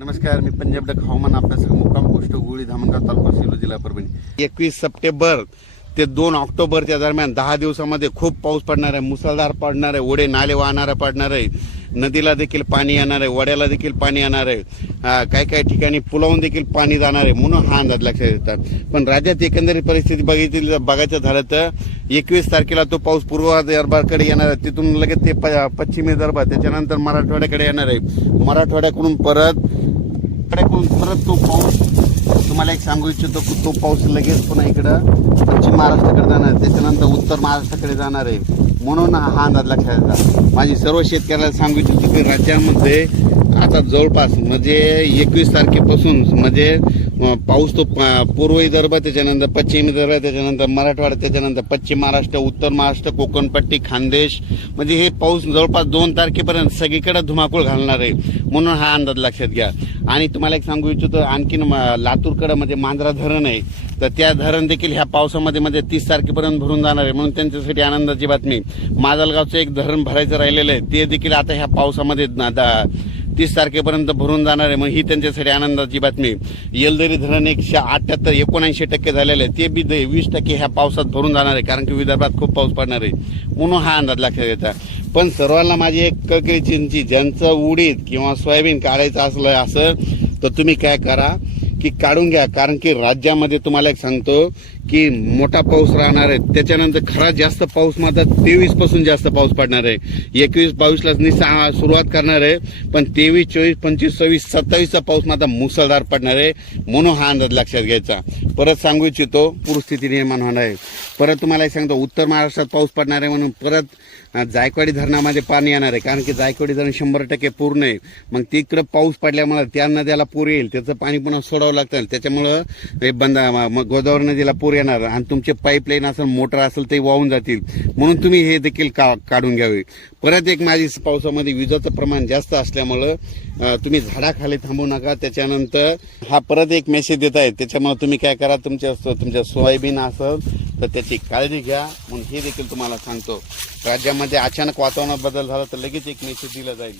नमस्कार, मी पंजाब डक हवामान अभ्यासक मुक्काम पोस्ट गुळी धामणगाव तालुका सेलू जिल्हा परभणी. 21 सप्टेंबर ते 2 ऑक्टोबरच्या दरम्यान 10 दिवसामध्ये खूप पाऊस पडणार आहे. मुसळधार पडणार आहे. ओढे नाले वाहणारा पडणार आहे. नदीला देखील पाणी येणार आहे. वड्याला देखील पाणी येणार आहे. काही काही ठिकाणी पुलावून देखील पाणी जाणार आहे, म्हणून हा अंदाज लक्षात येतात. पण राज्यात एकंदरीत परिस्थिती बघायचं झालं तर 21 तारखेला तो पाऊस पूर्व विदर्भाकडे येणार आहे. तिथून लगेच ते पश्चिम विदर्भ, त्याच्यानंतर मराठवाड्याकडे येणार आहे. मराठवाड्याकडून परत तो पाऊस, तुम्हाला एक सांगू इच्छितो की तो पाऊस लगेच पुन्हा इकडं पश्चिम महाराष्ट्राकडे जाणार, त्याच्यानंतर उत्तर महाराष्ट्राकडे जाणार आहे. म्हणून हा अंदाज लक्षात येतात. माझी सर्व शेतकऱ्याला सांगू इच्छितो की राज्यामध्ये आता जवळपास म्हणजे 21 तारखेपासून म्हणजे पाऊस तो पूर्व विदर्भ, त्याच्यानंतर पश्चिम विदर्भ, त्याच्यानंतर मराठवाडा, त्याच्यानंतर पश्चिम महाराष्ट्र, उत्तर महाराष्ट्र, कोकणपट्टी, खानदेश, म्हणजे हे पाऊस जवळपास 2 तारखेपर्यंत सगळीकडे धुमाकूळ घालणार आहे. म्हणून हा अंदाज लक्षात घ्या. आणि तुम्हाला एक सांगू इच्छितो, आणखीन लातूरकडे म्हणजे मांजरा धरण आहे, तर त्या धरण देखील ह्या पावसामध्ये 30 तारखेपर्यंत भरून जाणार आहे. म्हणून त्यांच्यासाठी आनंदाची बातमी. माजलगावचं एक धरण भरायचं राहिलेलं आहे, ते देखील आता ह्या पावसामध्ये 30 तारखेपर्यंत भरून जाणार आहे. मग ही त्यांच्यासाठी आनंदाची बातमी. येलदरी धरण 79% झालेलं आहे, ते बी 20% ह्या पावसात भरून जाणार आहे, कारण की विदर्भात खूप पाऊस पडणार आहे. म्हणून हा अंदाज लक्षात येतात. पण सर्वांना माझी एक कळकळी चिंची, ज्यांचं उडीद किंवा सोयाबीन काढायचं असलं असं, तर तुम्ही काय करा की काढून घ्या. कारण की राज्यामध्ये तुम्हाला एक सांगतो की मोठा पाऊस राहणार आहे. त्याच्यानंतर खरा जास्त पाऊस मात्र 23 पासून जास्त पाऊस पडणार आहे. 21-22ला सुरुवात करणार आहे, पण 23, 24, 25, 26, 27चा पाऊस मात्र मुसळधार पडणार आहे. म्हणून हा अंदाज लक्षात घ्यायचा. परत सांगू इच्छितो, पूरस्थिती निर्माण होणार आहे. परत तुम्हाला एक सांगतो, उत्तर महाराष्ट्रात पाऊस पडणार आहे, म्हणून परत जायकवाडी धरणामध्ये पाणी येणार आहे. कारण की जायकवाडी धरण 100% पूर्ण आहे. मग तिकडं पाऊस पडल्यामुळे त्या नद्याला पूर येईल, त्याचं पाणी पुन्हा सोडावं लागतं. त्याच्यामुळं हे गोदावरी नदीला पूर येणार आणि तुमचे पाईपलाईन असेल, मोटर असेल, ते वाहून जातील. म्हणून तुम्ही हे देखील काढून घ्यावे. परत एक माझी पावसामध्ये विजाचं प्रमाण जास्त असल्यामुळं तुम्ही झाडाखाली थांबू नका. त्याच्यानंतर हा परत एक मेसेज देत आहे, त्याच्यामुळे तुम्ही काय करा, तुमच्या सोयाबीन असेल तर त्याची काळजी घ्या. म्हणून हे देखील तुम्हाला सांगतो. राज्यामध्ये अचानक वातावरणात बदल झाला तर लगेच एक मेसेज दिला जाईल.